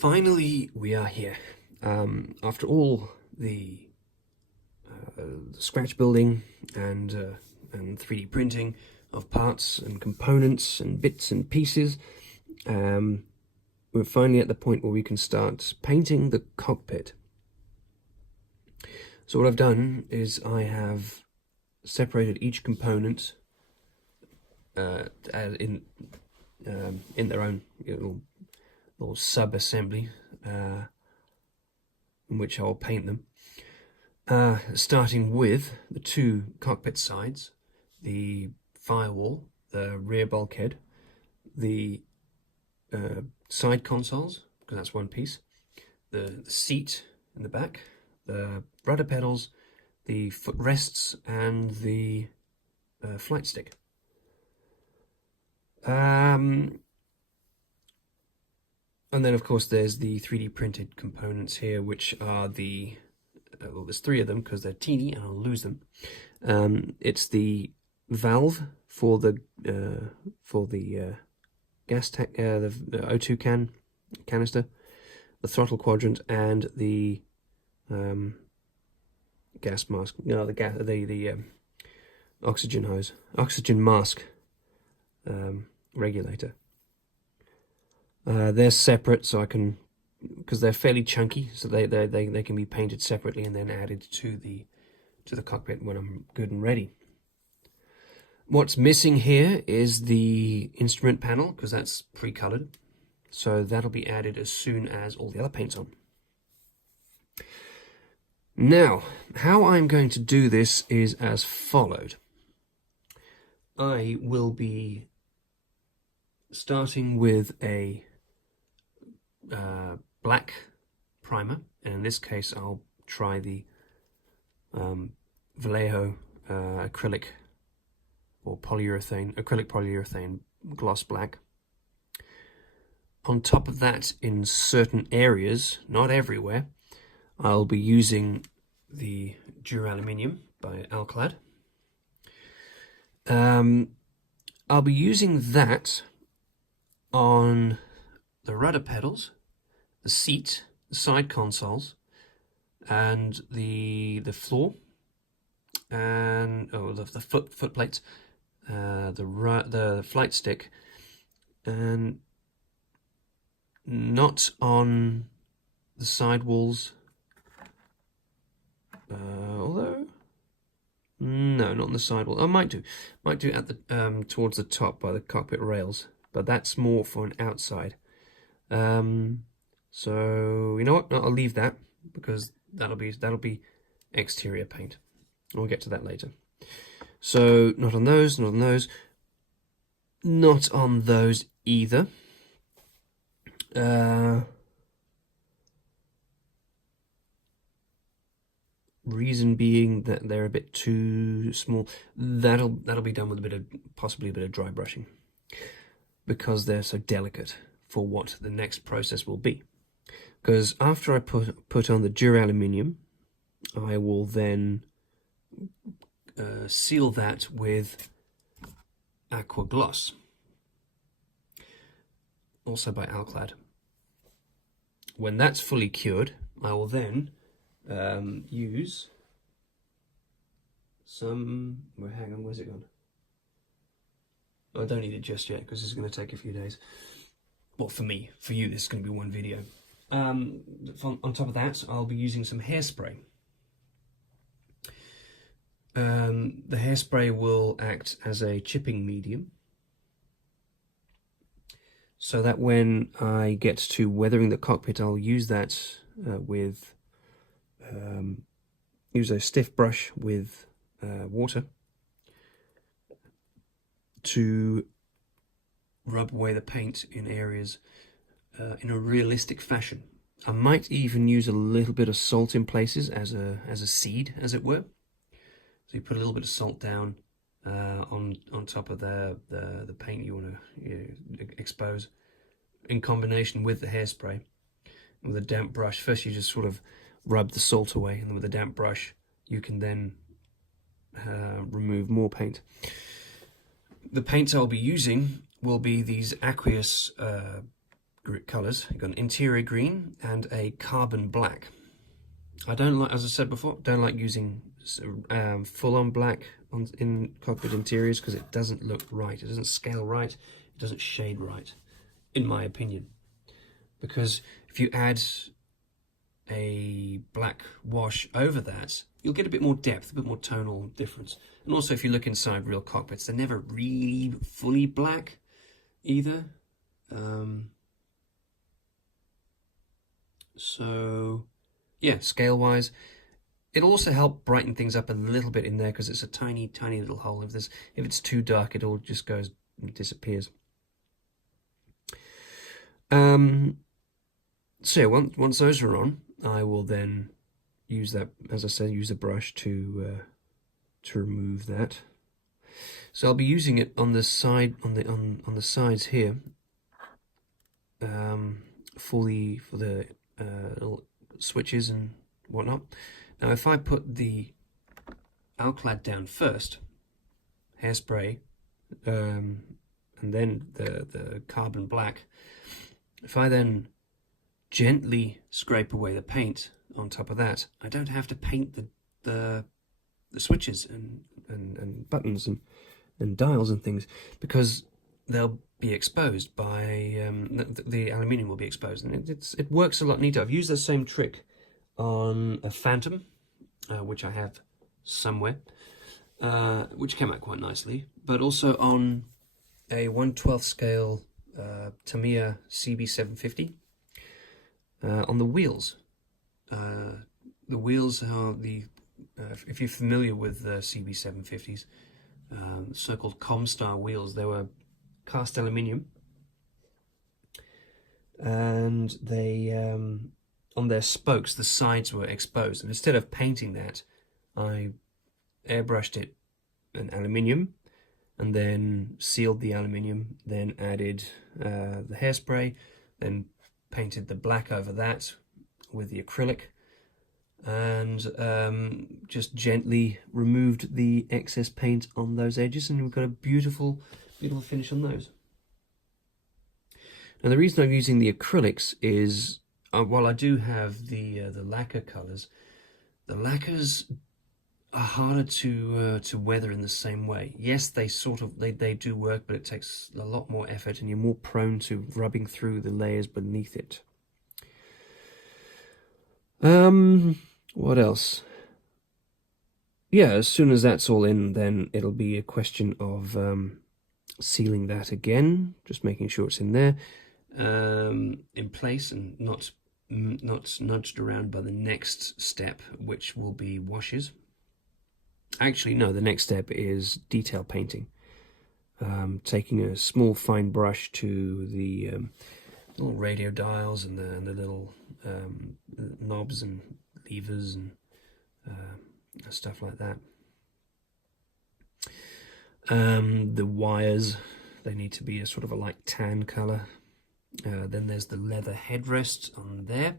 Finally, we are here. After all the scratch building and 3D printing of parts and components and bits and pieces, we're finally at the point where we can start painting the cockpit. So what I've done is I have separated each component in their own little sub-assembly in which I'll paint them. Starting with the two cockpit sides, the firewall, the rear bulkhead, the side consoles, because that's one piece, the seat in the back, the rudder pedals, the footrests, and the flight stick. And then, of course, there's the 3D printed components here, which are the well, there's three of them because they're teeny and I'll lose them. It's the valve for the gas tank, the O2 canister, the throttle quadrant, and the gas mask. No, the oxygen hose, oxygen mask regulator. They're separate, so I can, because they're fairly chunky, so they can be painted separately and then added to the cockpit when I'm good and ready. What's missing here is the instrument panel, because that's pre-colored, so that'll be added as soon as all the other paint's on. Now, how I'm going to do this is as followed. I will be starting with a black primer, and in this case I'll try the Vallejo acrylic polyurethane gloss black. On top of that, in certain areas, not everywhere, I'll be using the Duraluminium by Alclad. I'll be using that on the rudder pedals, the seat, the side consoles, and the floor, and the foot plates, the flight stick, and not on the side walls. Although, no, not on the sidewall. I might do at the towards the top by the cockpit rails, but that's more for an outside. So you know what? I'll leave that because that'll be exterior paint. We'll get to that later. So not on those, not on those, not on those either. Reason being that they're a bit too small. That'll be done with possibly a bit of dry brushing, because they're so delicate for what the next process will be. Because after I put on the Duraluminium, I will then seal that with aqua gloss, also by Alclad. When that's fully cured, I will then use some. Hang on, where's it gone? I don't need it just yet because this is going to take a few days. Well, for me, for you, this is going to be one video. On top of that, I'll be using some hairspray. The hairspray will act as a chipping medium, so that when I get to weathering the cockpit, I'll use that use a stiff brush with water to rub away the paint in areas in a realistic fashion. I might even use a little bit of salt in places as a seed, as it were. So you put a little bit of salt down on top of the paint you want to expose, in combination with the hairspray. With a damp brush, first you just sort of rub the salt away, and then with a damp brush you can then remove more paint. The paints I'll be using will be these aqueous colours. You've got an interior green and a carbon black. I don't like, as I said before, don't like using full-on black in cockpit interiors because it doesn't look right. It doesn't scale right. It doesn't shade right, in my opinion. Because if you add a black wash over that, you'll get a bit more depth, a bit more tonal difference. And also, if you look inside real cockpits, they're never really fully black either. So yeah, scale-wise, it'll also help brighten things up a little bit in there because it's a tiny, tiny little hole. If it's too dark, it all just goes and disappears. So yeah, once those are on, I will then use that, as I said, use a brush to remove that. So I'll be using it on the side, on the sides here, for the little switches and whatnot. Now, if I put the alclad down first, hairspray, and then the carbon black, if I then gently scrape away the paint on top of that, I don't have to paint the switches and buttons and dials and things, because they'll be exposed by the aluminium will be exposed, and it works a lot neater. I've used the same trick on a Phantom, which I have somewhere, which came out quite nicely, but also on a 1/12 scale Tamiya CB750 on the wheels. The wheels are if you're familiar with the CB750s, so-called Comstar wheels, they were cast aluminium, and they on their spokes the sides were exposed, and instead of painting that, I airbrushed it in aluminium and then sealed the aluminium, then added the hairspray, then painted the black over that with the acrylic, and just gently removed the excess paint on those edges, and we've got a beautiful finish on those. Now, the reason I'm using the acrylics is, while I do have the lacquer colours, the lacquers are harder to weather in the same way. Yes, they do work, but it takes a lot more effort, and you're more prone to rubbing through the layers beneath it. What else? Yeah, as soon as that's all in, then it'll be a question of sealing that again, just making sure it's in there, in place, and not nudged around by the next step, which will be washes. Actually, no, the next step is detail painting. Taking a small fine brush to the little radio dials and the little knobs and levers and stuff like that. The wires, they need to be a sort of a light tan colour. Then there's the leather headrest on there.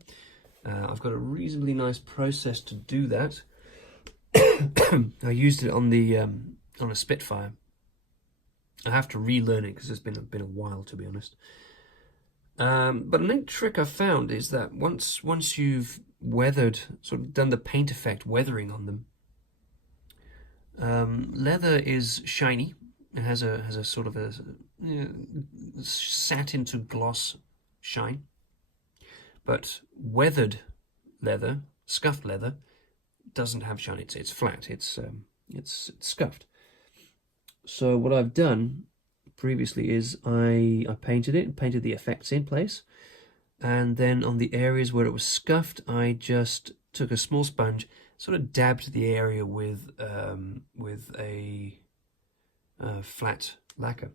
I've got a reasonably nice process to do that. I used it on a Spitfire. I have to relearn it because it's been a while, to be honest. But a neat trick I found is that once you've weathered, sort of done the paint effect weathering on them, leather is shiny. It has a sort of a satin to gloss shine. But weathered leather, scuffed leather, doesn't have shine. It's flat. It's scuffed. So what I've done previously is I painted it and painted the effects in place, and then on the areas where it was scuffed, I just took a small sponge, sort of dabbed the area with a flat lacquer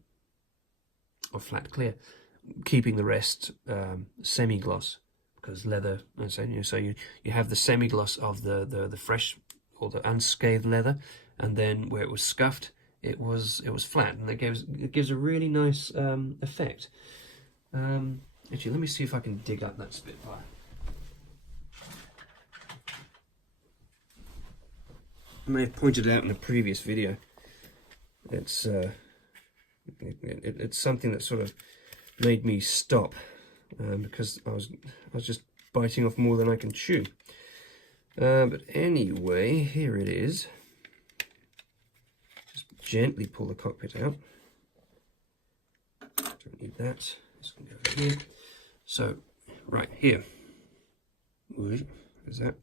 or flat clear, keeping the rest semi-gloss, because leather, so you have the semi-gloss of the fresh or the unscathed leather, and then where it was scuffed, it was flat, and it gives a really nice effect. Actually, let me see if I can dig up that Spitfire. I may have pointed out in a previous video. It's something that sort of made me stop because I was just biting off more than I can chew. But anyway, here it is. Just gently pull the cockpit out. Don't need that. This can go over here. So, right here. Is that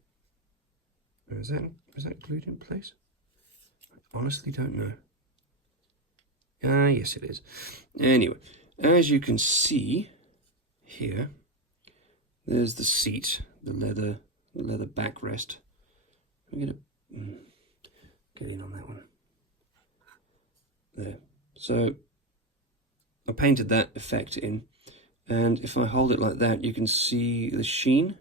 glued in place? I honestly don't know. Yes it is. Anyway, as you can see here, there's the seat, the leather backrest. I'm gonna get in on that one. There. So I painted that effect in, and if I hold it like that, you can see the sheen,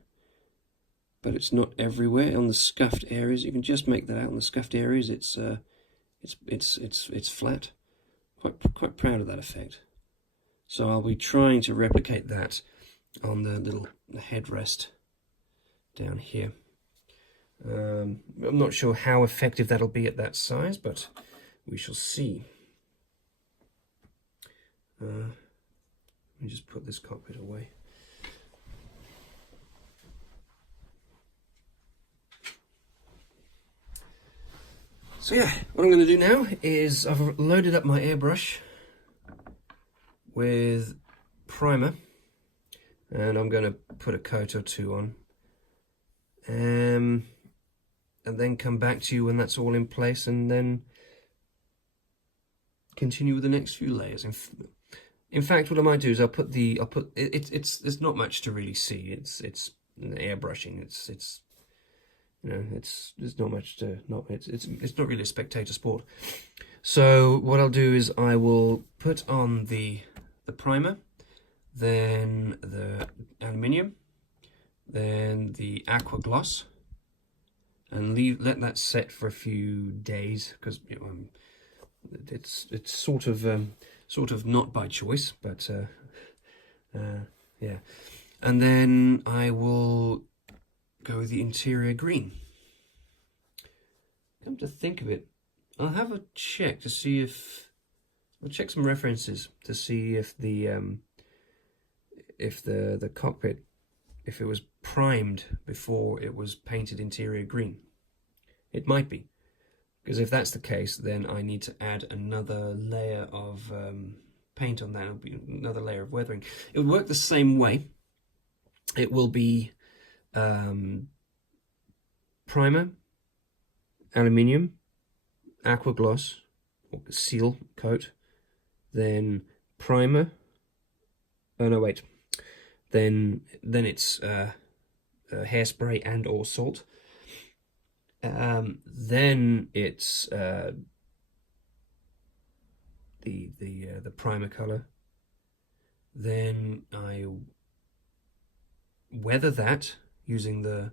but it's not everywhere. On the scuffed areas, you can just make that out. On the scuffed areas, it's flat. Quite proud of that effect. So I'll be trying to replicate that on the little headrest down here. I'm not sure how effective that'll be at that size, but we shall see. Let me just put this cockpit away. So yeah, what I'm going to do now is I've loaded up my airbrush with primer, and I'm going to put a coat or two on, and then come back to you when that's all in place, and then continue with the next few layers. In fact, what I might do is it's not much to really see. It's airbrushing. It's you know, there's not much to it's not really a spectator sport. So what I'll do is I will put on the primer, then the aluminium, then the aqua gloss, and let that set for a few days, because you know, it's sort of not by choice, but yeah. And then I will go with the interior green. Come to think of it, I'll have a check to see if I'll check some references to see if the cockpit, if it was primed before it was painted interior green. It might be, because if that's the case, then I need to add another layer of paint on that. It'll be another layer of weathering. It would work the same way. It will be primer, aluminium, aqua gloss, or seal coat, then primer. Oh no, wait. Then it's hairspray and or salt. Then it's the primer color. Then I weather that using the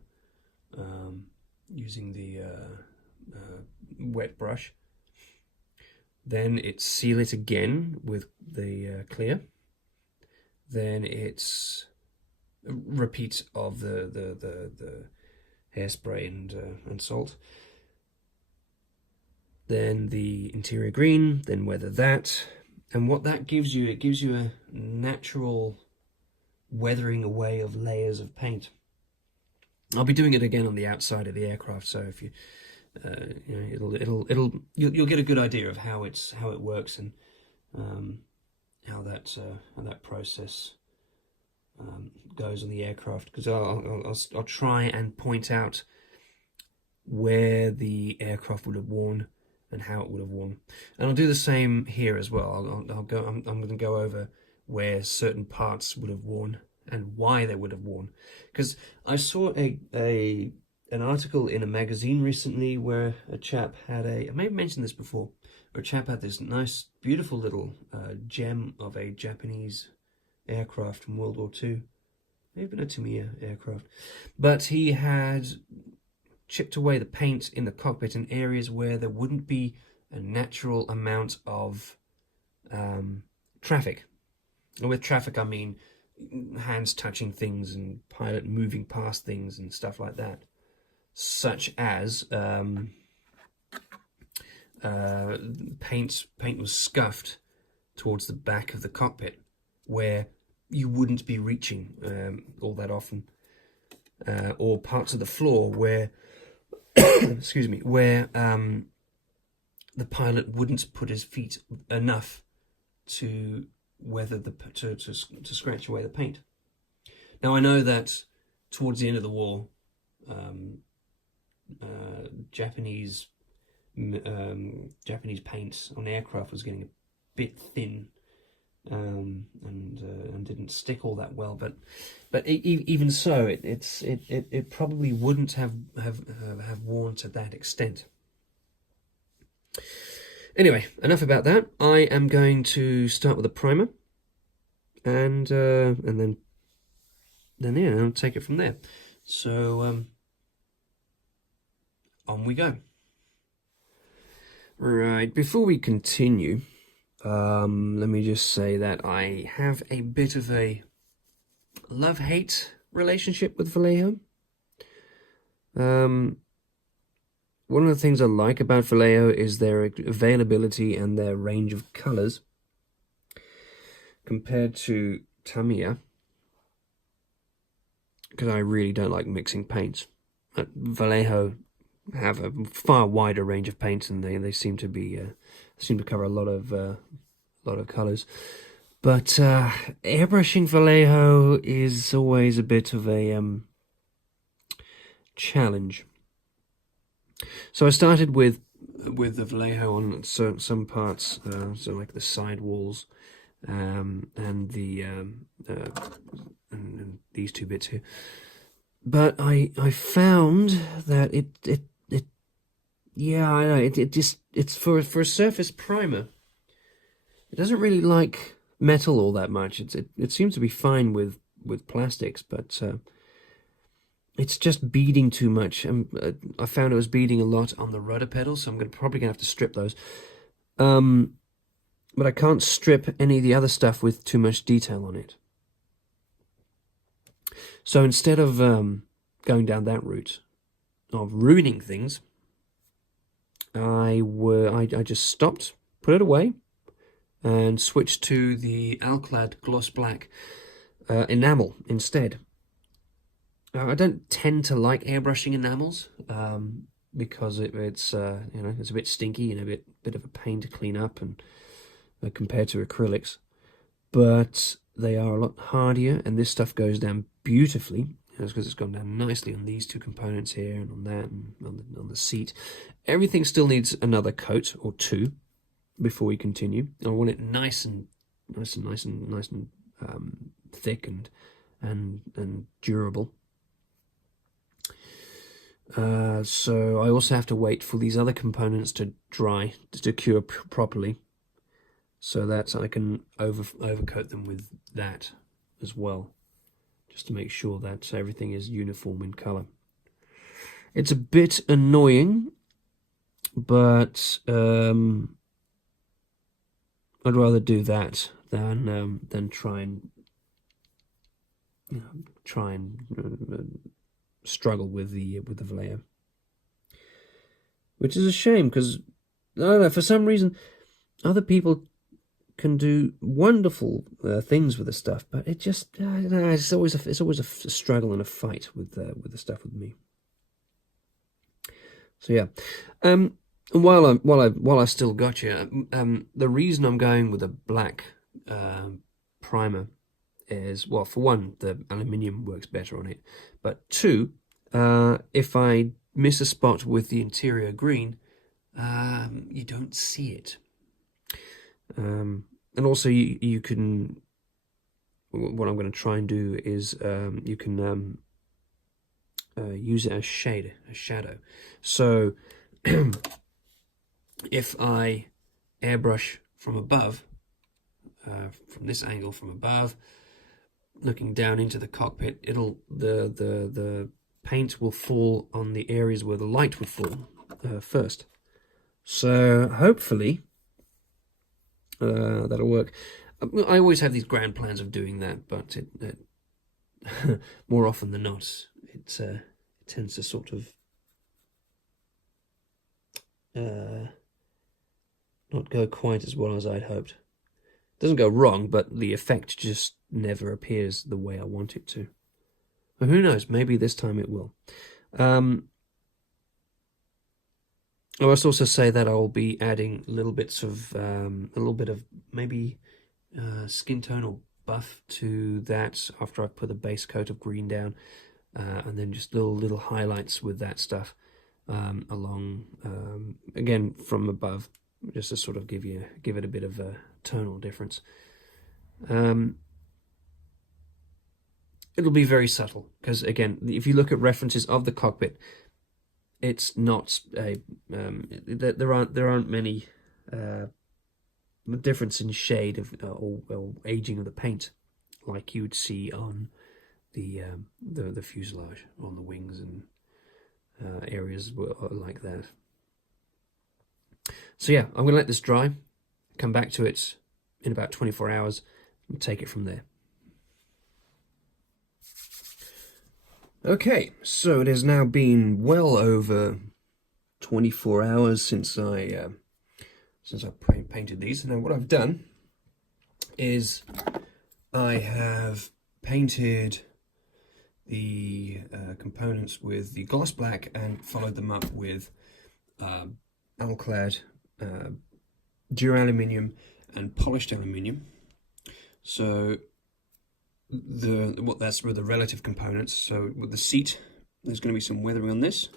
wet brush. Then it's seal it again with the clear. Then it's a repeat of the hairspray and salt. Then the interior green. Then weather that, and what that gives you, it gives you a natural weathering away of layers of paint. I'll be doing it again on the outside of the aircraft, so if you, you know, you'll get a good idea of how it works, and how that process goes on the aircraft. Because I'll try and point out where the aircraft would have worn and how it would have worn, and I'll do the same here as well. I'm going to go over where certain parts would have worn and why they would have worn. Because I saw an article in a magazine recently where a chap had I may have mentioned this before, where a chap had this nice, beautiful little gem of a Japanese aircraft from World War II. Maybe been a Tamiya aircraft. But he had chipped away the paint in the cockpit in areas where there wouldn't be a natural amount of traffic. And with traffic, I mean hands touching things and pilot moving past things and stuff like that, such as paint was scuffed towards the back of the cockpit, where you wouldn't be reaching all that often, or parts of the floor where, excuse me, where the pilot wouldn't put his feet enough to weather to scratch away the paint. Now I know that towards the end of the war, Japanese paint on aircraft was getting a bit thin, and didn't stick all that well. But even so, it probably wouldn't have worn to that extent. Anyway, enough about that. I am going to start with a primer, and then yeah, I'll take it from there. So on we go. Right, before we continue, let me just say that I have a bit of a love-hate relationship with Vallejo. One of the things I like about Vallejo is their availability and their range of colours compared to Tamiya, because I really don't like mixing paints. Vallejo have a far wider range of paints, and they seem to cover a lot of colours. But airbrushing Vallejo is always a bit of a challenge. So I started with the Vallejo on some parts, so like the side walls, and the and these two bits here. But I found that yeah, I know it's for a surface primer. It doesn't really like metal all that much. It seems to be fine with plastics, but it's just beading too much. I found it was beading a lot on the rudder pedals, so I'm probably gonna have to strip those. But I can't strip any of the other stuff with too much detail on it. So instead of going down that route of ruining things, I just stopped, put it away, and switched to the Alclad Gloss Black enamel instead. I don't tend to like airbrushing enamels because it's it's a bit stinky and a bit of a pain to clean up, and compared to acrylics, but they are a lot hardier, and this stuff goes down beautifully. That's because it's gone down nicely on these two components here, and on that, and on the seat. Everything still needs another coat or two before we continue. I want it nice and thick and durable. So I also have to wait for these other components to dry, to cure properly, so that I can overcoat them with that as well, just to make sure that everything is uniform in color. It's a bit annoying, but I'd rather do that than try and struggle with the Vallejo, which is a shame, because I don't know, for some reason other people can do wonderful things with the stuff, but it just I don't know, it's always a struggle and a fight with the stuff with me. So yeah, while I still got you, the reason I'm going with a black primer is, well, for one, the aluminium works better on it, but two, if I miss a spot with the interior green, you don't see it. And also you can, what I'm going to try and do is you can use it as a shadow. So if I airbrush from above, from this angle from above, looking down into the cockpit, the paint will fall on the areas where the light would fall first. So hopefully that'll work. I always have these grand plans of doing that, but it more often than not, it tends to sort of not go quite as well as I'd hoped. Doesn't go wrong, but the effect just never appears the way I want it to. But who knows? Maybe this time it will. I must also say that I will be adding little bits of a little bit of maybe skin tone or buff to that after I've put a base coat of green down, and then just little highlights with that stuff along again from above, just to sort of give it a bit of a tonal difference. It'll be very subtle because, again, if you look at references of the cockpit, it's not a there aren't many difference in shade of or aging of the paint like you'd see on the fuselage, on the wings and areas like that. So yeah, I'm gonna let this dry, come back to it in about 24 hours and take it from there. Okay, so it has now been well over 24 hours since I painted these. Now what I've done is I have painted the components with the gloss black and followed them up with alclad dura-aluminium and polished aluminium. So that's with the relative components. So with the seat, there's going to be some weathering on this.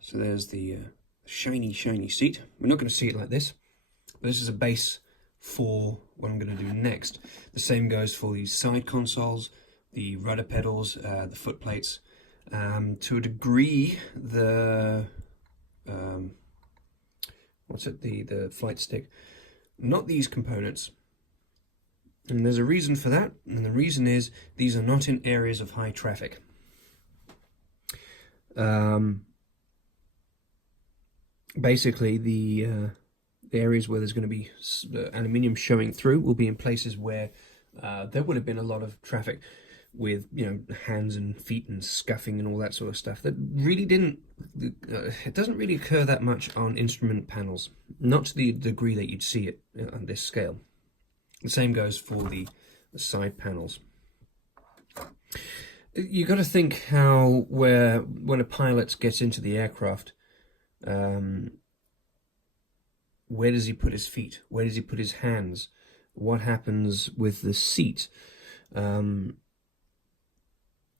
So there's the shiny seat. We're not going to see it like this, but this is a base for what I'm going to do next. The same goes for the side consoles, the rudder pedals, the foot plates. To a degree, the the flight stick. Not these components. And there's a reason for that, and the reason is these are not in areas of high traffic. Basically, the areas where there's going to be aluminium showing through will be in places where there would have been a lot of traffic with, you know, hands and feet and scuffing and all that sort of stuff. That really it doesn't really occur that much on instrument panels, not to the degree that you'd see it on this scale. The same goes for the side panels. You got to think how when a pilot gets into the aircraft, where does he put his feet? Where does he put his hands? What happens with the seat?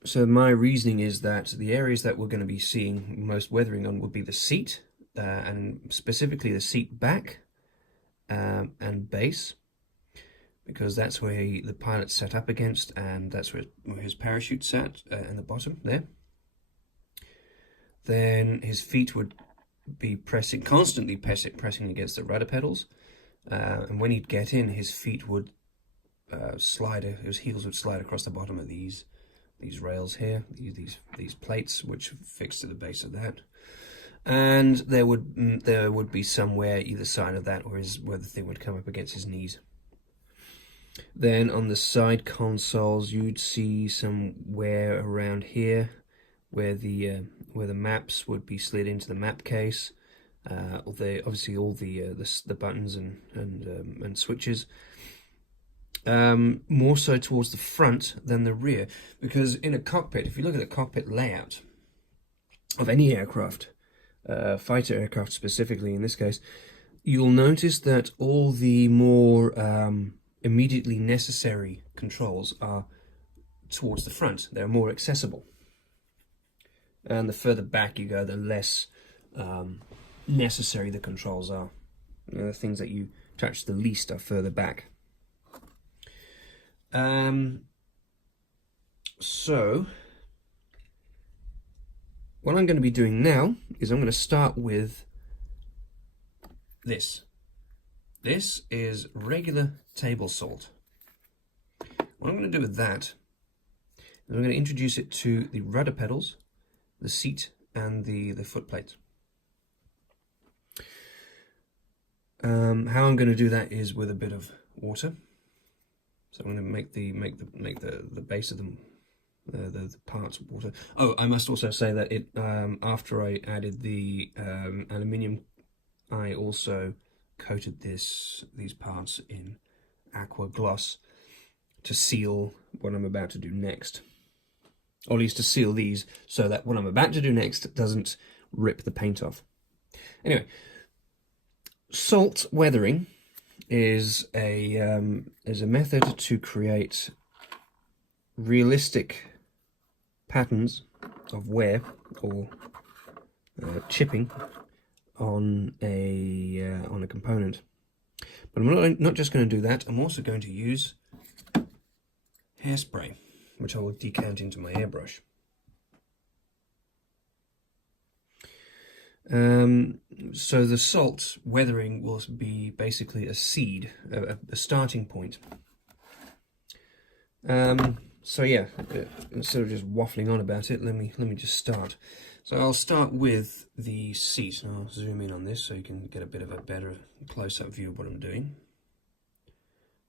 So my reasoning is that the areas that we're going to be seeing most weathering on would be the seat, and specifically the seat back and base, because that's where the pilot's set up against, and that's where his parachute sat in the bottom there. Then his feet would be constantly pressing against the rudder pedals, and when he'd get in, his feet would his heels would slide across the bottom of these rails here, these plates which fix to the base of that, and there would be somewhere either side of that where the thing would come up against his knees. Then on the side consoles, you'd see some wear around here, where the maps would be slid into the map case. Obviously all the buttons and switches. More so towards the front than the rear, because in a cockpit, if you look at the cockpit layout of any aircraft, fighter aircraft specifically in this case, you'll notice that all the more immediately necessary controls are towards the front. They're more accessible, and the further back you go, the less necessary the controls are. The things that you touch the least are further back. So what I'm going to be doing now is I'm going to start with this. This is regular table salt. What I'm going to do with that is I'm going to introduce it to the rudder pedals, the seat, and the foot plate. How I'm going to do that is with a bit of water. So I'm going to make the base of them, the parts water. Oh, I must also say that after I added the aluminium, I also coated these parts in aqua gloss to seal what I'm about to do next. Or at least to seal these so that what I'm about to do next doesn't rip the paint off. Anyway, salt weathering is a method to create realistic patterns of wear or chipping on a component. But I'm not just going to do that. I'm also going to use hairspray, which I will decant into my airbrush. So the salt weathering will be basically a seed, a starting point. So yeah, instead of just waffling on about it, let me just start. So I'll start with the seat, and I'll zoom in on this so you can get a bit of a better close-up view of what I'm doing.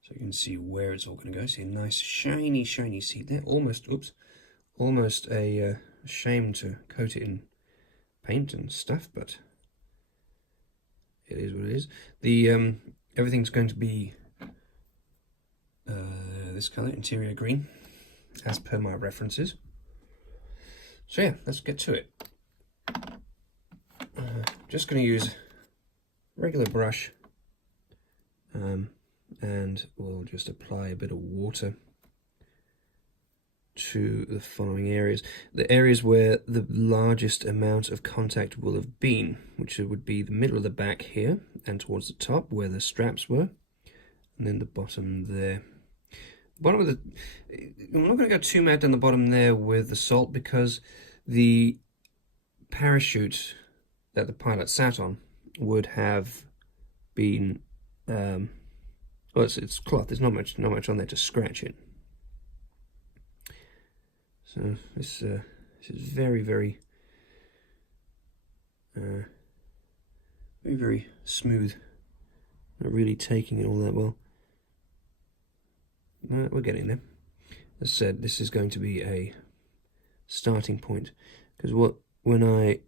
So you can see where it's all going to go. See a nice shiny seat there. Almost a shame to coat it in paint and stuff, but it is what it is. The everything's going to be this color, interior green, as per my references. So yeah, let's get to it. Just going to use a regular brush, and we'll just apply a bit of water to the following areas. The areas where the largest amount of contact will have been, which would be the middle of the back here and towards the top where the straps were, and then the bottom there. I'm not going to go too mad down the bottom there with the salt, because the parachute that the pilot sat on would have been well, it's cloth. There's not much on there to scratch it. So this is very smooth. Not really taking it all that well. We're getting there. As I said, this is going to be a starting point, because when I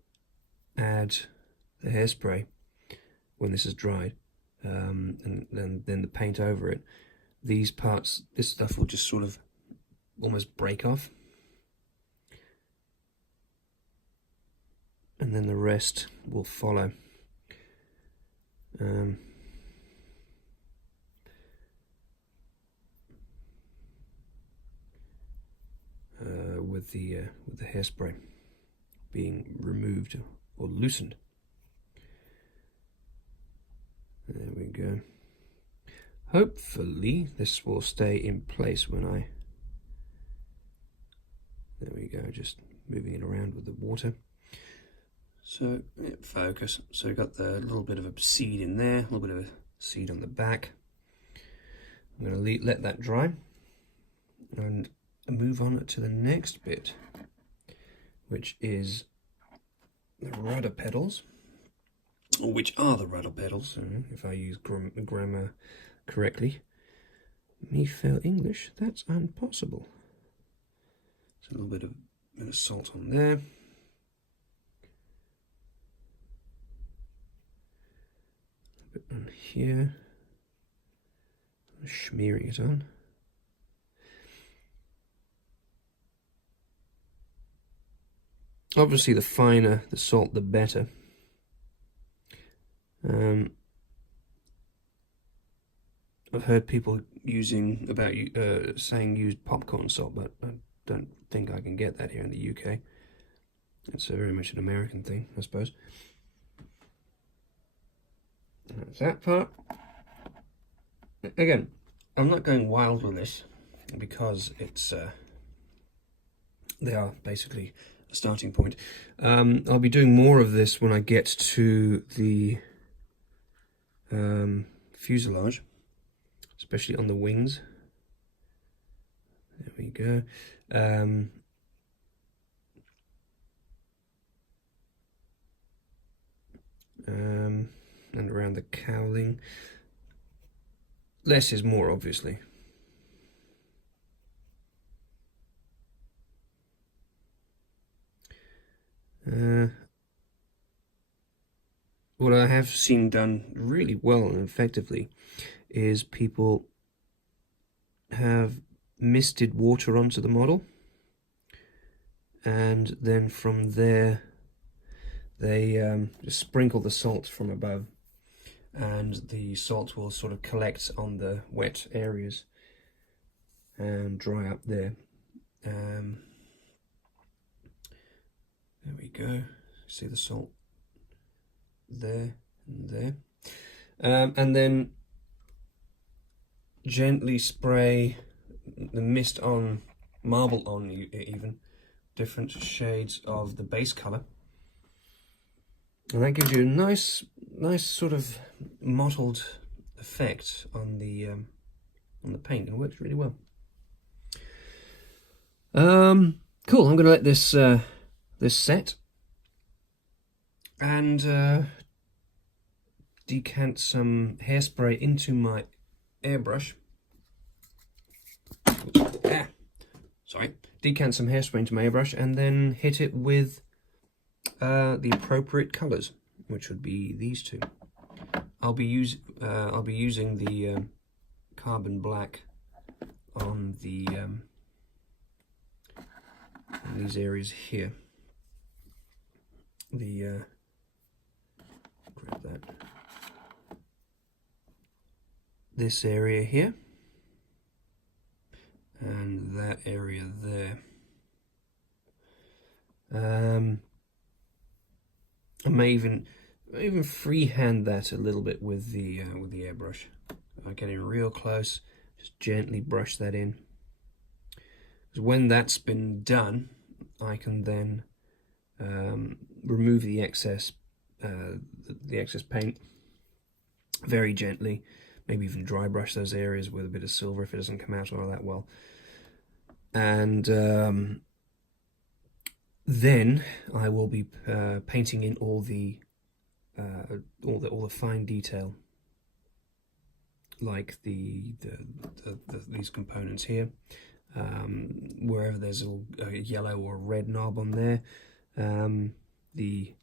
add the hairspray, when this is dried, and then the paint over it, these parts, this stuff will just sort of almost break off, and then the rest will follow. With the hairspray being removed or loosened. There we go. Hopefully this will stay in place when I... There we go, just moving it around with the water. So, yeah, focus. So we've got the little bit of a seed in there, a little bit of a seed on the back. I'm going to let that dry and move on to the next bit, which is the rudder pedals, or which are the rudder pedals, if I use grammar correctly. Me fail English, that's impossible. So a little bit of salt on there. A bit on here. Smearing it on. Obviously, the finer the salt, the better. I've heard people saying use popcorn salt, but I don't think I can get that here in the UK. It's very much an American thing, I suppose. That's that part. Again, I'm not going wild with this, because it's they are basically a starting point. I'll be doing more of this when I get to the fuselage, especially on the wings. There we go. And around the cowling. Less is more, obviously. what I have seen done really well and effectively is people have misted water onto the model, and then from there they just sprinkle the salt from above, and the salt will sort of collect on the wet areas and dry up there. There we go. See the salt there and there. And then gently spray the mist on, marble on, even different shades of the base color, and that gives you a nice sort of mottled effect on the paint, and it works really well. Cool. I'm going to let this this set and decant some hairspray into my airbrush. Decant some hairspray into my airbrush, and then hit it with the appropriate colours, which would be these two. I'll be using the carbon black on the on these areas here. Grab that. This area here, and that area there. I may even freehand that a little bit with the airbrush. I get it real close, just gently brush that in. Because when that's been done, I can then remove the excess paint very gently. Maybe even dry brush those areas with a bit of silver if it doesn't come out all that well. And then I will be painting in all the fine detail, like these components here, wherever there's a yellow or red knob on there, the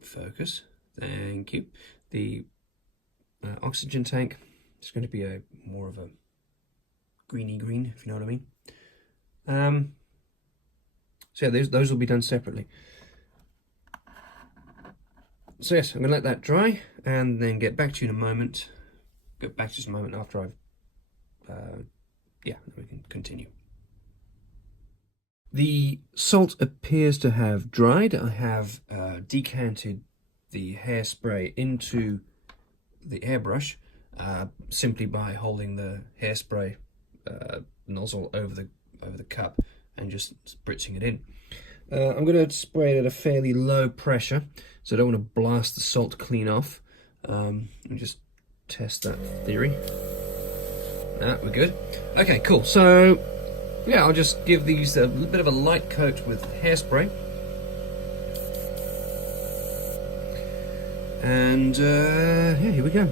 focus. Thank you. The oxygen tank is going to be more of a greeny green, if you know what I mean. So yeah, those will be done separately. So yes, I'm going to let that dry and then get back to you in a moment. Get back to just a moment after I've then we can continue. The salt appears to have dried. I have decanted the hairspray into the airbrush simply by holding the hairspray nozzle over the cup and just spritzing it in. I'm going to spray it at a fairly low pressure, so I don't want to blast the salt clean off. Let me just test that theory. We're good. Okay, cool. So yeah, I'll just give these a bit of a light coat with hairspray. And yeah, here we go.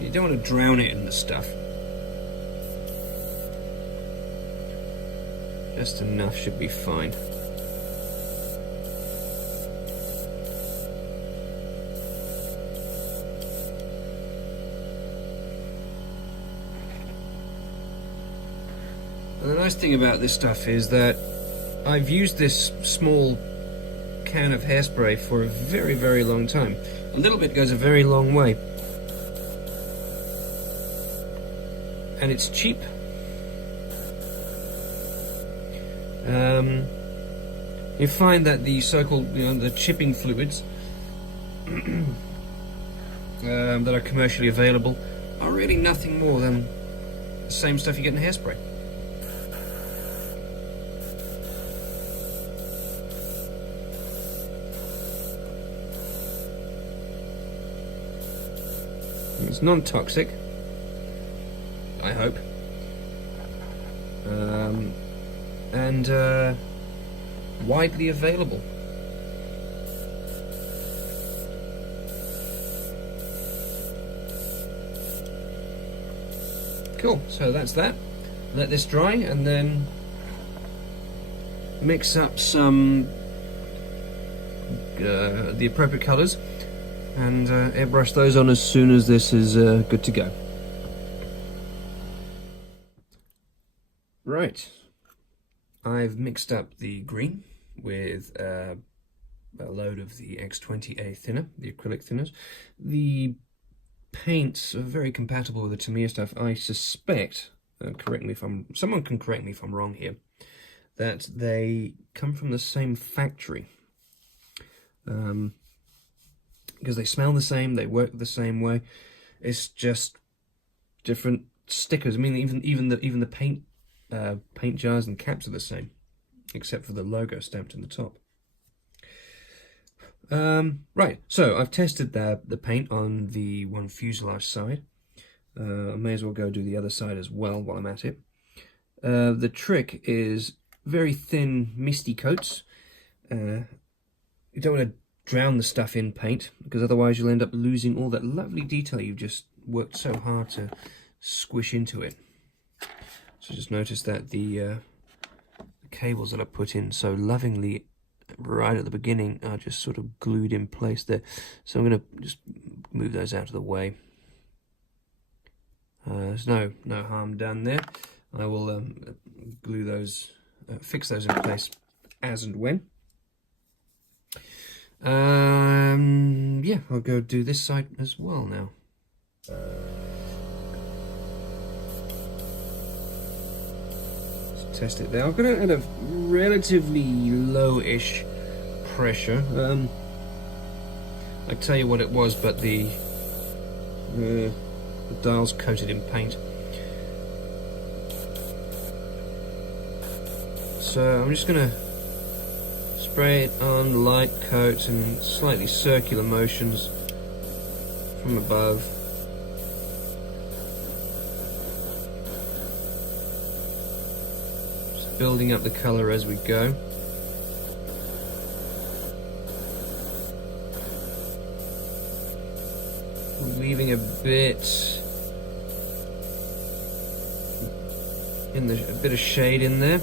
You don't want to drown it in the stuff. Just enough should be fine. And the nice thing about this stuff is that I've used this small can of hairspray for a very, very long time. A little bit goes a very long way. And it's cheap. You find that the so-called, the chipping fluids that are commercially available are really nothing more than the same stuff you get in hairspray. It's non-toxic, I hope, and widely available. Cool, so that's that. Let this dry and then mix up some the appropriate colours and airbrush those on as soon as this is good to go. Right, I've mixed up the green with a load of the X20A thinner, the acrylic thinners. The paints are very compatible with the Tamiya stuff. I suspect, someone can correct me if I'm wrong here, that they come from the same factory. Because they smell the same, they work the same way. It's just different stickers. I mean, even the paint jars and caps are the same, except for the logo stamped in the top. Right, so I've tested the paint on the one fuselage side. I may as well go do the other side as well while I'm at it. The trick is very thin, misty coats. You don't want to drown the stuff in paint, because otherwise you'll end up losing all that lovely detail you've just worked so hard to squish into it. So just notice that the cables that I put in so lovingly right at the beginning are just sort of glued in place there. So I'm going to just move those out of the way. There's no harm done there. I will glue those, fix those in place as and when. Yeah, I'll go do this side as well now. Let's test it there. I've got it at a relatively low-ish pressure. I tell you what it was, but the dial's coated in paint. So I'm just gonna spray it on light coats and slightly circular motions from above. Just building up the colour as we go. Leaving a bit a bit of shade in there.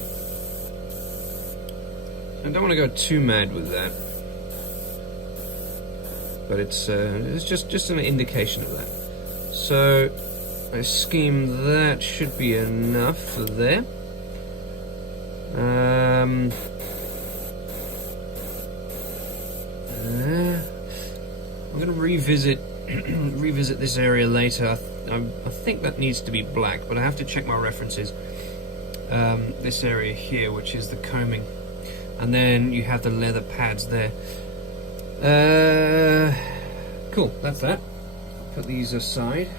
I don't want to go too mad with that, but it's just an indication of that. So I scheme that should be enough for there. I'm going to revisit this area later. I think that needs to be black, but I have to check my references. This area here, which is the combing. And then you have the leather pads there. Cool, that's that. Put these aside.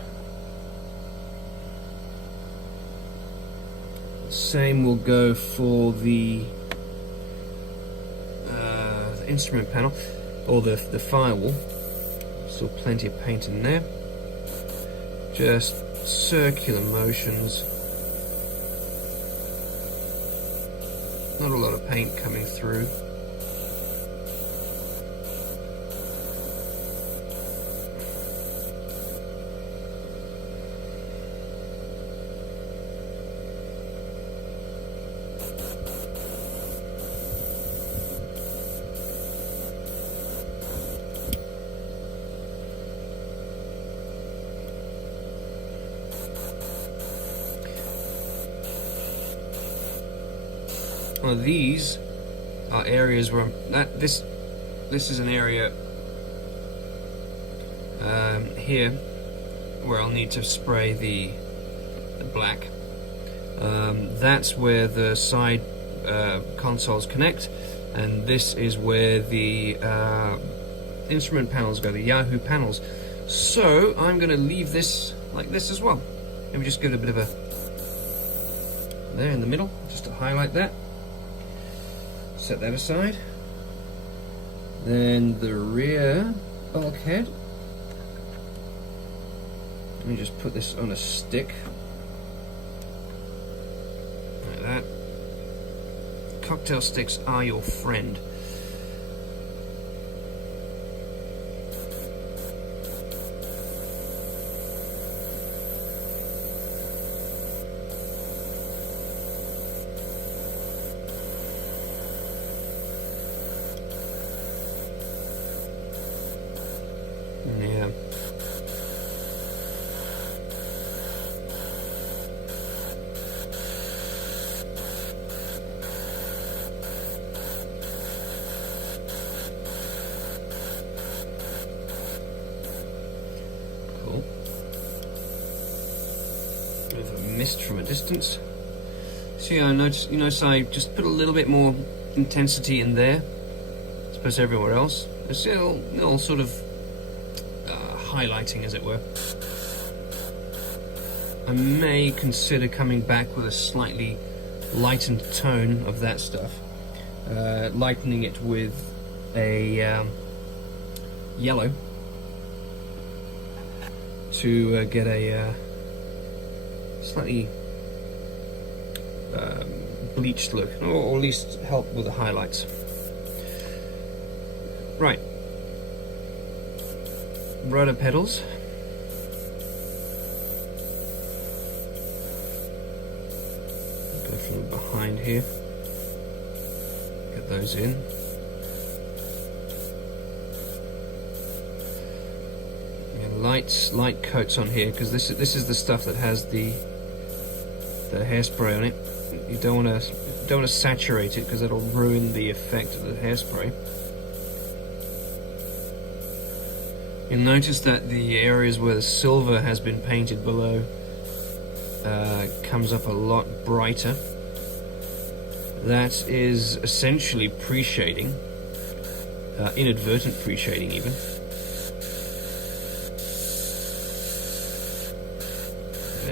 Same will go for the instrument panel, or the firewall. Still plenty of paint in there. Just circular motions. Not a lot of paint coming through. Well, these are areas where this is an area here where I'll need to spray the black. That's where the side consoles connect, and this is where the instrument panels go, the Yahoo panels. So I'm going to leave this like this as well. Let me just give it a bit of a there in the middle, just to highlight that. Set that aside. Then the rear bulkhead. Let me just put this on a stick. Like that. Cocktail sticks are your friend. of a mist from a distance. So yeah, notice I just put a little bit more intensity in there, as opposed to everywhere else. It's all sort of highlighting, as it were. I may consider coming back with a slightly lightened tone of that stuff, lightening it with a yellow to get a slightly bleached look, or at least help with the highlights. Right, rudder pedals. Go from behind here, get those in. And light coats on here, because this is the stuff that has the hairspray on it. You don't want to saturate it, because it'll ruin the effect of the hairspray. You'll notice that the areas where the silver has been painted below comes up a lot brighter. That is essentially pre-shading, inadvertent pre-shading even.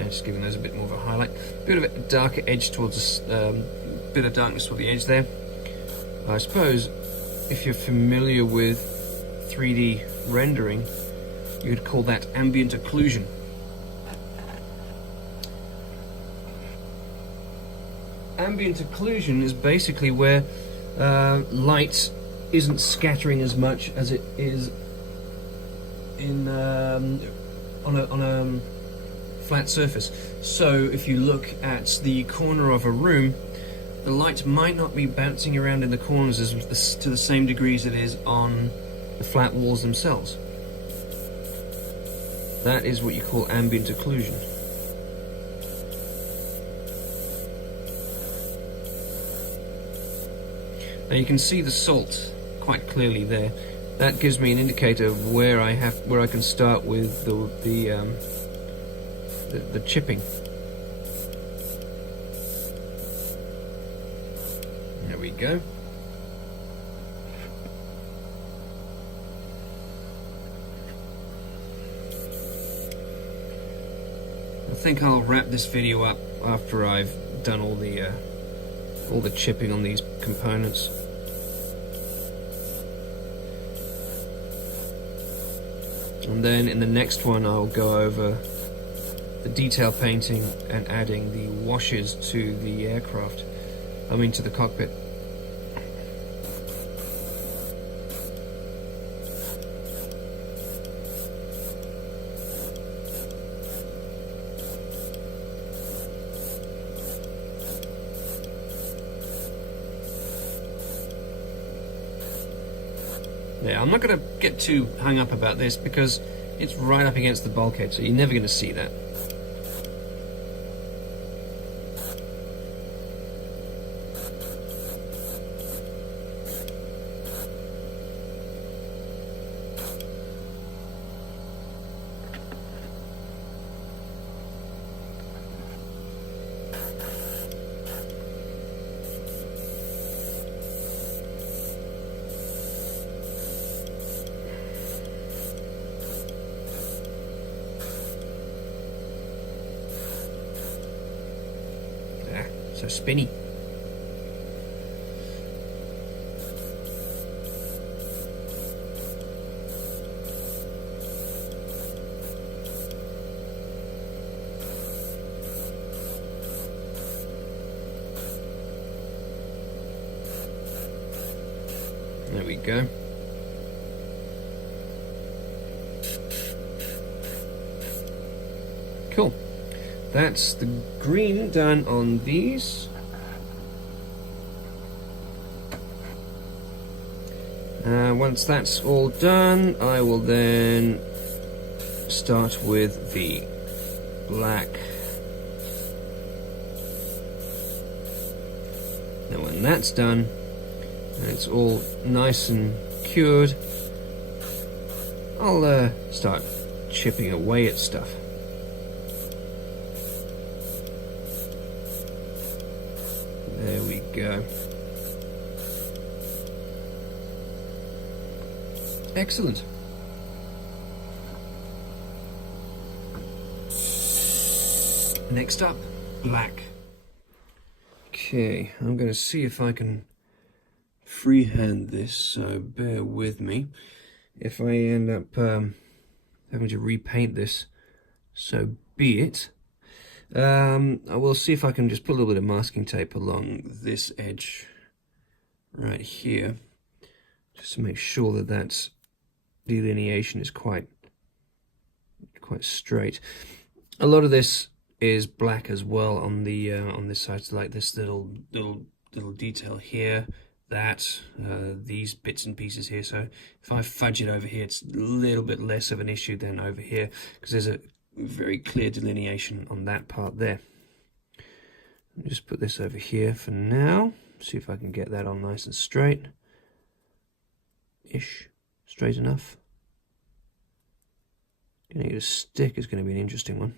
Just giving those a bit more of a highlight. Bit of a darker edge towards bit of darkness toward the edge there. I suppose if you're familiar with 3D rendering, you could call that ambient occlusion. Ambient occlusion is basically where light isn't scattering as much as it is in on a flat surface. So if you look at the corner of a room, the light might not be bouncing around in the corners to the same degree as it is on the flat walls themselves. That is what you call ambient occlusion. Now you can see the salt quite clearly there. That gives me an indicator of where I can start with the chipping. There we go. I think I'll wrap this video up after I've done all the chipping on these components. And then in the next one I'll go over the detail painting and adding the washes to the aircraft, to the cockpit. Yeah, I'm not going to get too hung up about this because it's right up against the bulkhead, so you're never going to see that. So spinny. There we go. Cool. That's the green done on these. Once that's all done, I will then start with the black. Now when that's done, and it's all nice and cured, I'll start chipping away at stuff. go. Excellent. Next up, black. Okay, I'm going to see if I can freehand this, so bear with me. If I end up having to repaint this, so be it. I will see if I can just put a little bit of masking tape along this edge right here, just to make sure that that delineation is quite straight. A lot of this is black as well on the on this side, so like this little detail here, that these bits and pieces here. So if I fudge it over here, it's a little bit less of an issue than over here, because there's a very clear delineation on that part there. Just put this over here for now, see if I can get that on nice and straight ish. Straight enough. Getting it to stick is going to be an interesting one.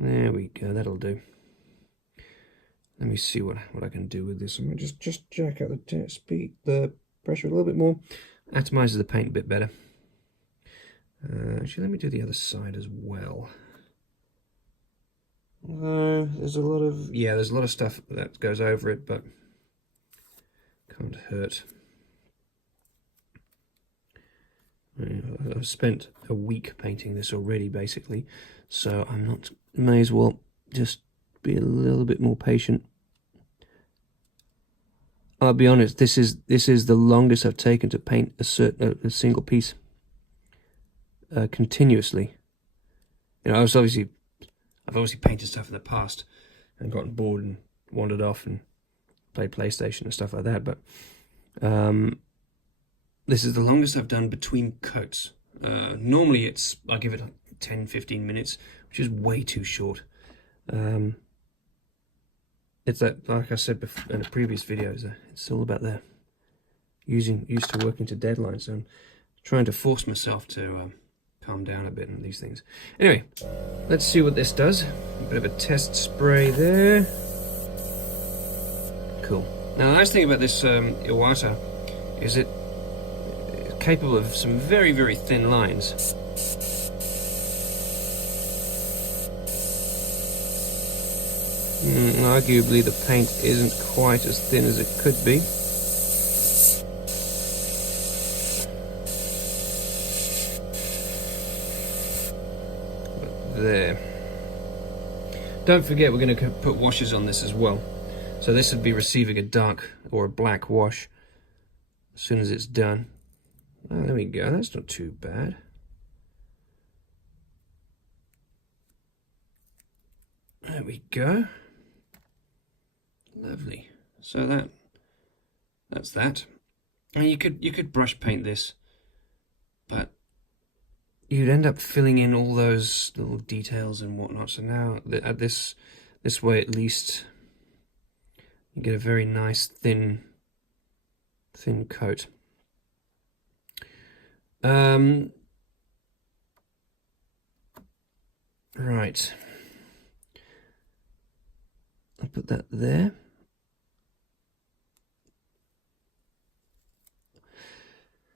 There we go, that'll do. Let me see what I can do with this. I'm going to just jack out the pressure a little bit more. Atomizes the paint a bit better. Actually, let me do the other side as well. There's a lot of stuff that goes over it, but can't hurt. I've spent a week painting this already, basically, so may as well just be a little bit more patient. I'll be honest, this is the longest I've taken to paint a single piece continuously. You know, I've obviously painted stuff in the past and gotten bored and wandered off and played PlayStation and stuff like that, but this is the longest I've done between coats. Normally I give it like 10-15 minutes, which is way too short. It's that, like I said before in a previous video, it's all about that used to working to deadlines. So I'm trying to force myself to calm down a bit on these things. Anyway, let's see what this does. A bit of a test spray there. Cool. Now the nice thing about this Iwata is it's capable of some very, very thin lines. Arguably the paint isn't quite as thin as it could be. But there. Don't forget we're going to put washes on this as well. So this would be receiving a dark or a black wash as soon as it's done. Oh, there we go, that's not too bad. There we go. Lovely. So that's that. And you could brush paint this, but you'd end up filling in all those little details and whatnot. So now at this way, at least you get a very nice thin coat. Right. I'll put that there.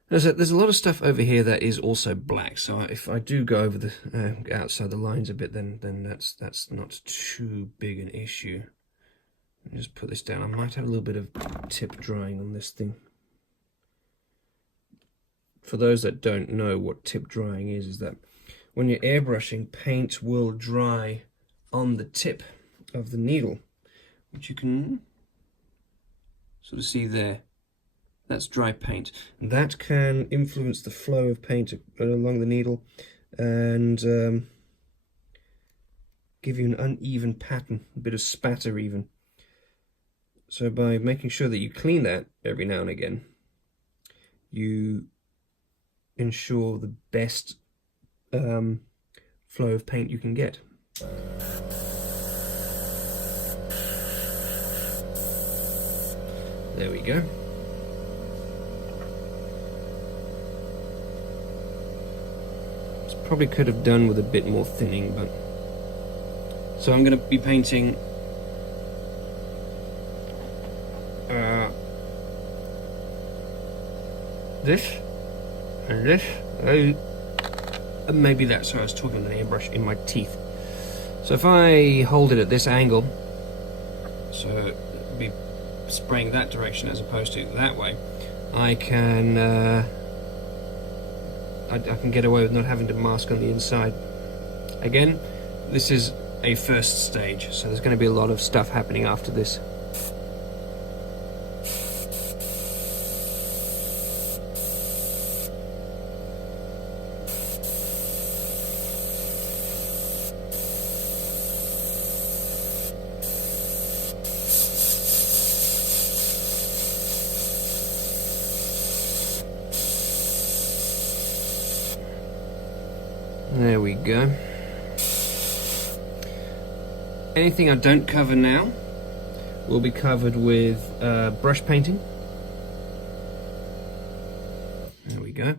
There's a lot of stuff over here that is also black, so if I do go over the outside the lines a bit, then that's not too big an issue. Let me just put this down. I might have a little bit of tip drying on this thing. For those that don't know what tip drying is that when you're airbrushing, paint will dry on the tip of the needle, which you can sort of see there. That's dry paint, and that can influence the flow of paint along the needle and give you an uneven pattern, a bit of spatter even. So by making sure that you clean that every now and again, you ensure the best flow of paint you can get. There we go. Probably could have done with a bit more thinning, but so I'm going to be painting this and this. And maybe that's why I was talking with an airbrush in my teeth. So if I hold it at this angle, so it'll be spraying that direction as opposed to that way, I can I can get away with not having to mask on the inside. Again, this is a first stage, so there's going to be a lot of stuff happening after this. There we go. Anything I don't cover now will be covered with brush painting. There we go.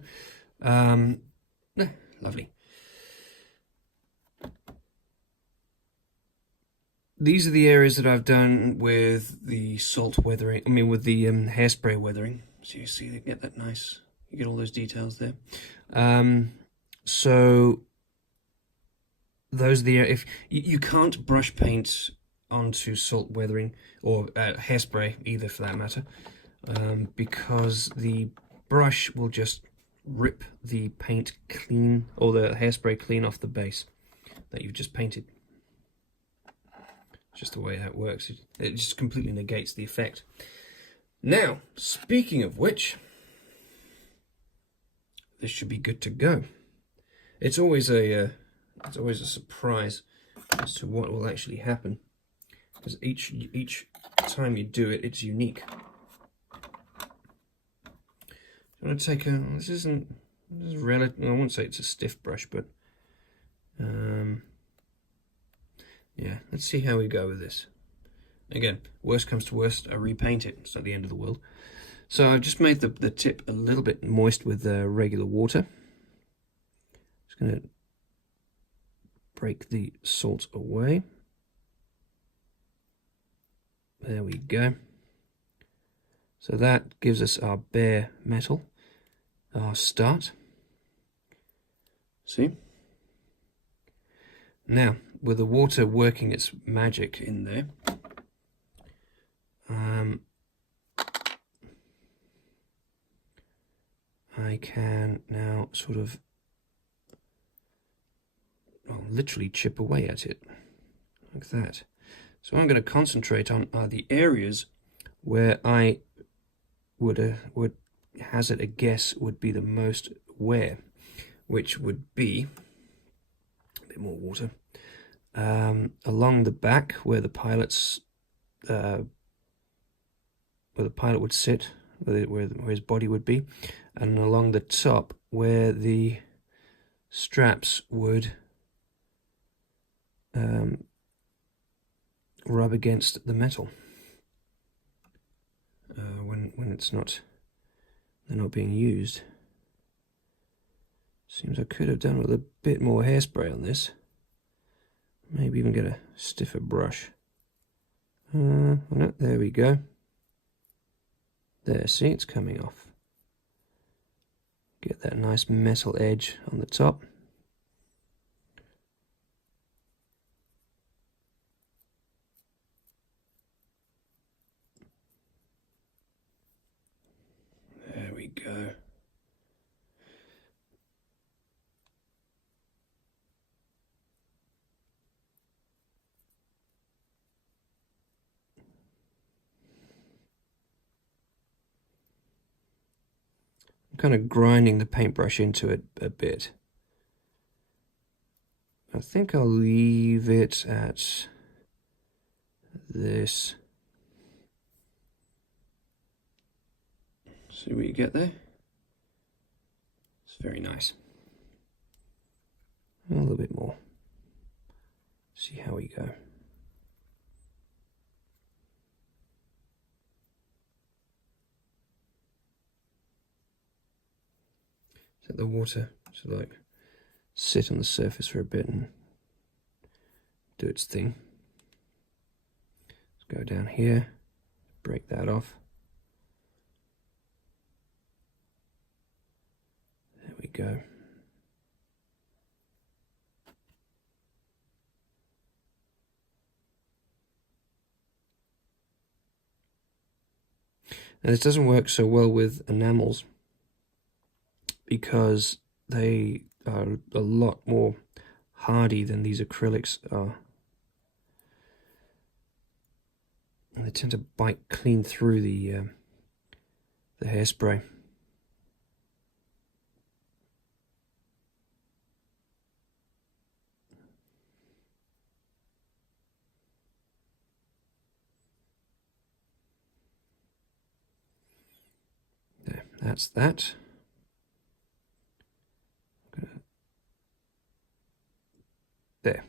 Lovely. These are the areas that I've done with the salt weathering, with the hairspray weathering. So you see, they get that nice, you get all those details there. So those are the, if you can't brush paint onto salt weathering or hairspray either, for that matter, because the brush will just rip the paint clean, or the hairspray clean off the base that you've just painted. Just the way that works. It just completely negates the effect. Now, speaking of which, this should be good to go. It's always a surprise as to what will actually happen, because each time you do it, it's unique. I'm going to take a. This is relative. I won't say it's a stiff brush, but yeah. Let's see how we go with this. Again, worst comes to worst, I repaint it. It's not the end of the world. So I've just made the tip a little bit moist with regular water. Just going to break the salt away. There we go. So that gives us our bare metal, our start. See? Now, with the water working its magic in there, I can now sort of, well, literally chip away at it, like that. So what I'm going to concentrate on are the areas where I would hazard a guess would be the most wear, which would be a bit more water along the back where the pilot's where the pilot would sit, where his body would be, and along the top where the straps would rub against the metal when they're not being used. Seems I could have done with a bit more hairspray on this. Maybe even get a stiffer brush. No, there we go. There, see, it's coming off. Get that nice metal edge on the top. There we go. I'm kind of grinding the paintbrush into it a bit. I think I'll leave it at this. See what you get there? It's very nice. A little bit more. See how we go. Let the water sort of like sit on the surface for a bit and do its thing. Let's go down here, break that off. go. And this doesn't work so well with enamels because they are a lot more hardy than these acrylics are. And they tend to bite clean through the hairspray. There, that's that. There.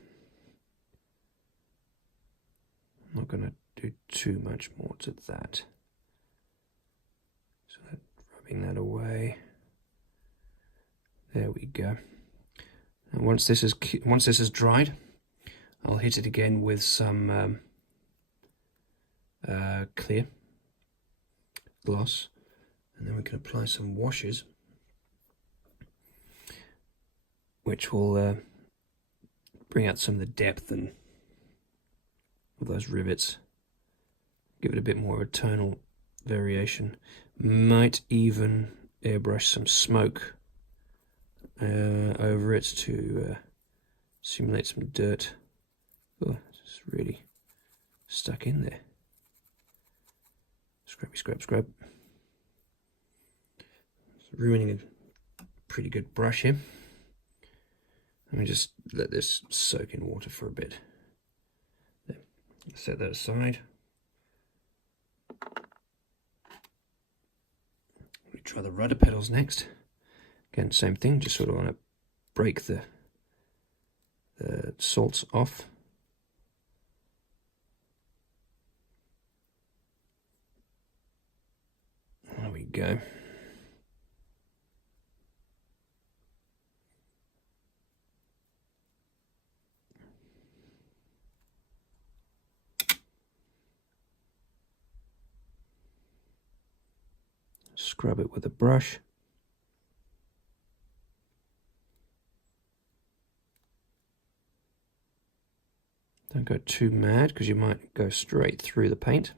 I'm not going to do too much more to that. So rubbing that away. There we go. And once this is dried, I'll hit it again with some clear gloss, and then we can apply some washes, which will bring out some of the depth and of those rivets, give it a bit more of a tonal variation. Might even airbrush some smoke over it to simulate some dirt. Oh, it's really stuck in there. Scrubby, scrub, scrub. It's ruining a pretty good brush here. Let me just let this soak in water for a bit. There. Set that aside. We try the rudder pedals next. Again, same thing, just sort of want to break the salts off. There we go. Scrub it with a brush. Don't go too mad because you might go straight through the paint.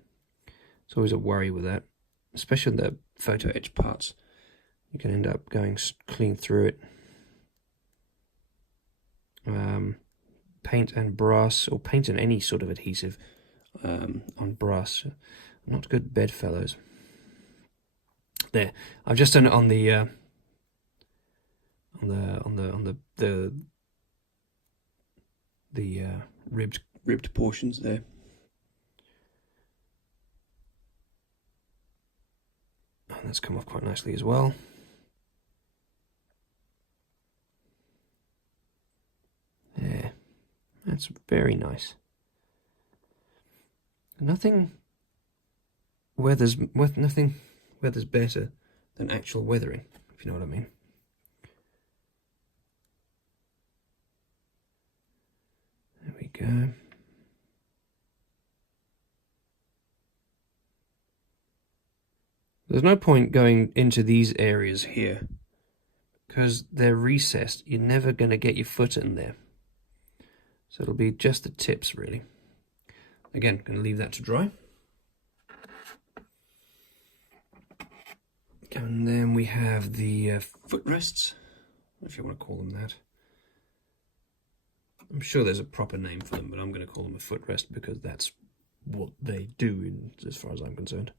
It's always a worry with that, especially in the photo etch parts. You can end up going clean through it. Paint and brass, or paint and any sort of adhesive on brass, not good bedfellows. There, I've just done it on the ribbed portions there. And that's come off quite nicely as well. There, that's very nice. Nothing weathers better than actual weathering, if you know what I mean. There we go. There's no point going into these areas here because they're recessed. You're never going to get your foot in there. So it'll be just the tips, really. Again, going to leave that to dry. And then we have the footrests, if you want to call them that. I'm sure there's a proper name for them, but I'm going to call them a footrest because that's what they do, as far as I'm concerned.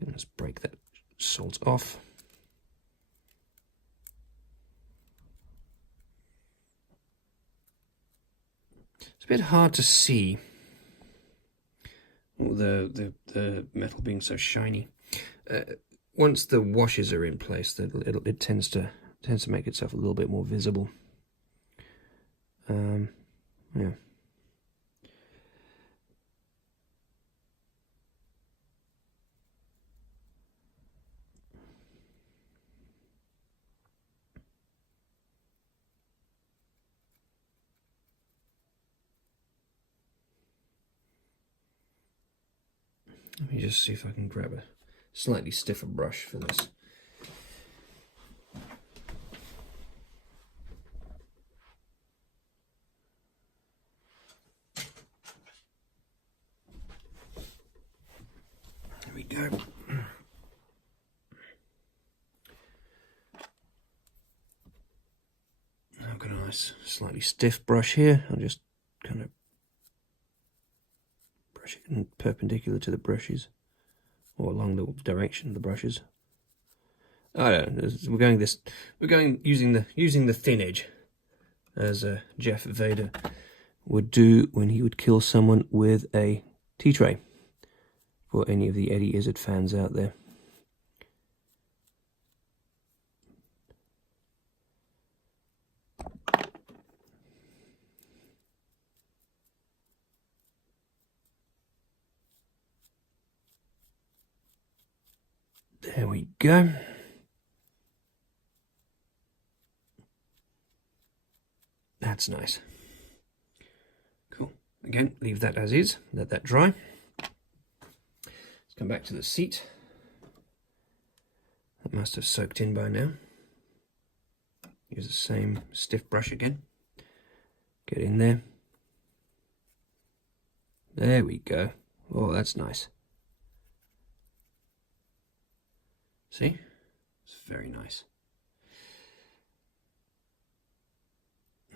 Let's break that salt off. It's a bit hard to see, the metal being so shiny. Once the washes are in place, it tends to make itself a little bit more visible. Yeah. Let me just see if I can grab a slightly stiffer brush for this. nice, slightly stiff brush here. I'll just kind of brush it in perpendicular to the brushes, or along the direction of the brushes. I don't know. We're going using the thin edge, as Jeff Vader would do when he would kill someone with a tea tray. For any of the Eddie Izzard fans out there. There we go. That's nice. Cool. Again, leave that as is. Let that dry. Let's come back to the seat. That must have soaked in by now. Use the same stiff brush again. Get in there. There we go. Oh, that's nice. See? It's very nice.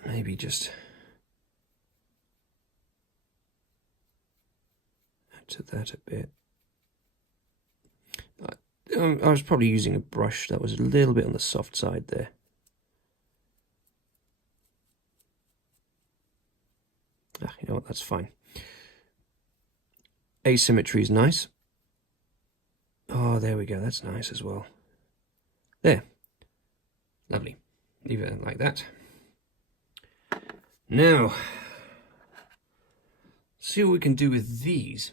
Maybe just add to that a bit. I was probably using a brush that was a little bit on the soft side there. You know what, that's fine. Asymmetry is nice. Oh, there we go, that's nice as well. There. Lovely. Leave it like that. Now, see what we can do with these.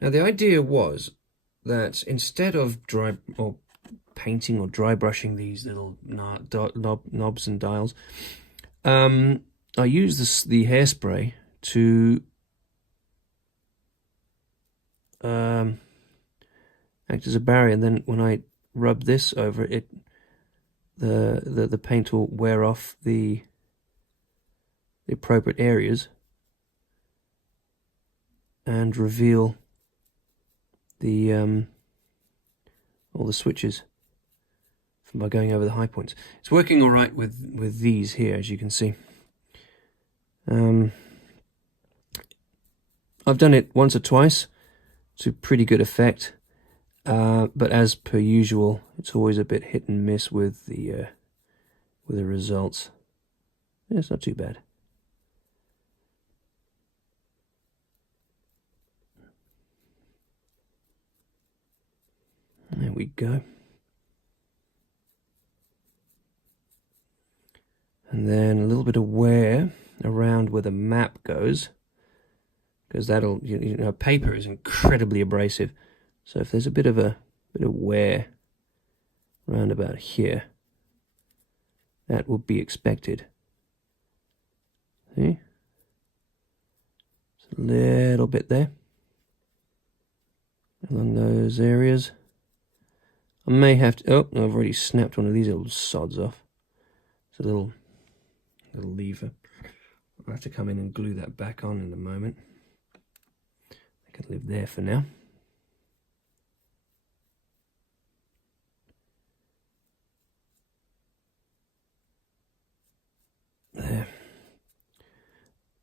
Now, the idea was that instead of dry or painting or dry brushing these little knobs and dials, I use the hairspray to act as a barrier, and then when I rub this over it, the paint will wear off the appropriate areas and reveal the all the switches by going over the high points. It's working all right with these here, as you can see. I've done it once or twice to pretty good effect, but as per usual, it's always a bit hit and miss with the results. Yeah, it's not too bad. There we go. And then a little bit of wear around where the map goes, because that'll, you know, paper is incredibly abrasive. So if there's a bit of wear around about here, that would be expected. See? Just a little bit there along those areas. I may have to, oh, I've already snapped one of these little sods off. It's a little lever. I'll have to come in and glue that back on in a moment. I can live there for now. There.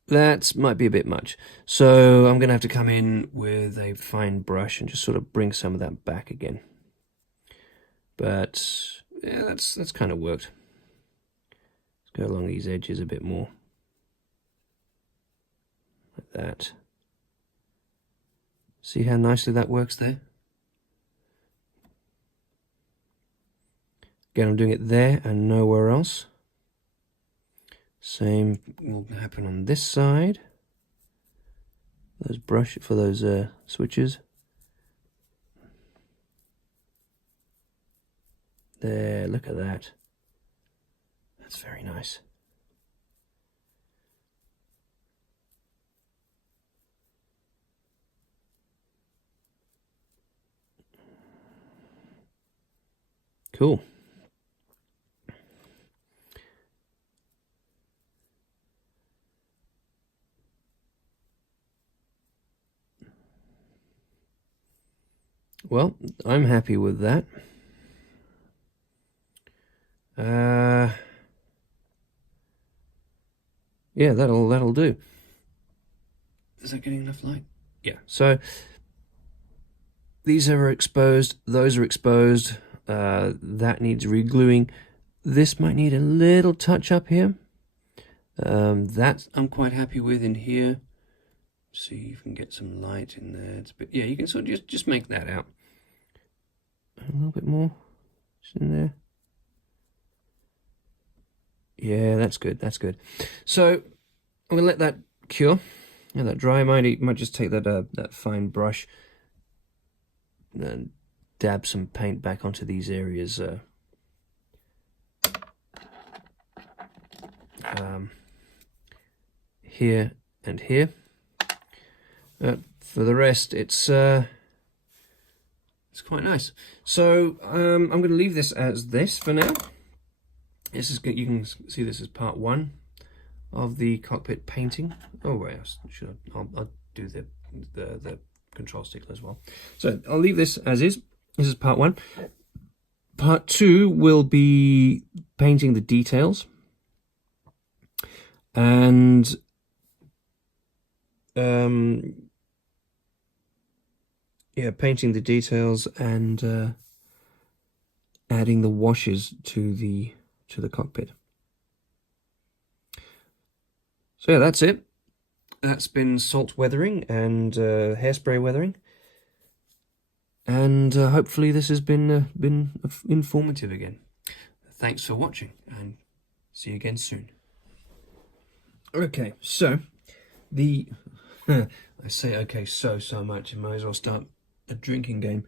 That might be a bit much. So I'm going to have to come in with a fine brush and just sort of bring some of that back again. But yeah, that's kind of worked. Let's go along these edges a bit more. Like that. See how nicely that works there? Again, I'm doing it there and nowhere else. Same will happen on this side. Those brush for those switches. There, look at that. That's very nice. Cool. Well, I'm happy with that. yeah, that'll do. Is that getting enough light? Yeah. So these are exposed. Those are exposed. That needs re-gluing. This might need a little touch up here. That I'm quite happy with in here. See if you can get some light in there. It's a bit, yeah, you can sort of just make that out. A little bit more just in there. Yeah, that's good. That's good. So I'm gonna let that cure. Let that dry. I might just take that that fine brush and dab some paint back onto these areas. Here and here. For the rest, it's quite nice. So I'm going to leave this as this for now. This is good. You can see this is part 1 of the cockpit painting. Oh wait, I'll do the control stick as well. So I'll leave this as is. This is part 1. Part 2 will be painting the details and yeah, painting the details and adding the washes to the cockpit. So yeah, that's it. That's been salt weathering and hairspray weathering, and hopefully this has been informative again. Thanks for watching, and see you again soon. Okay, so the I say okay so much, you might as well start a drinking game.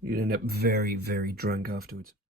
You'd end up very, very drunk afterwards.